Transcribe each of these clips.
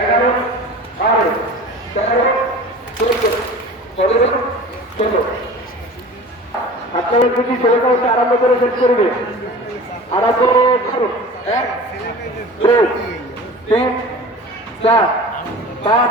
এগারো বারো তেরো চোদ্দ পনেরো ষোলো আপনাদের কিছু ছেলেমেয়েকে আরম্ভ করে শেষ করবে আরম্ভ করুন এক দুই চার ছয় সাত আট নয় দশ তিন চার পাঁচ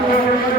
Thank you.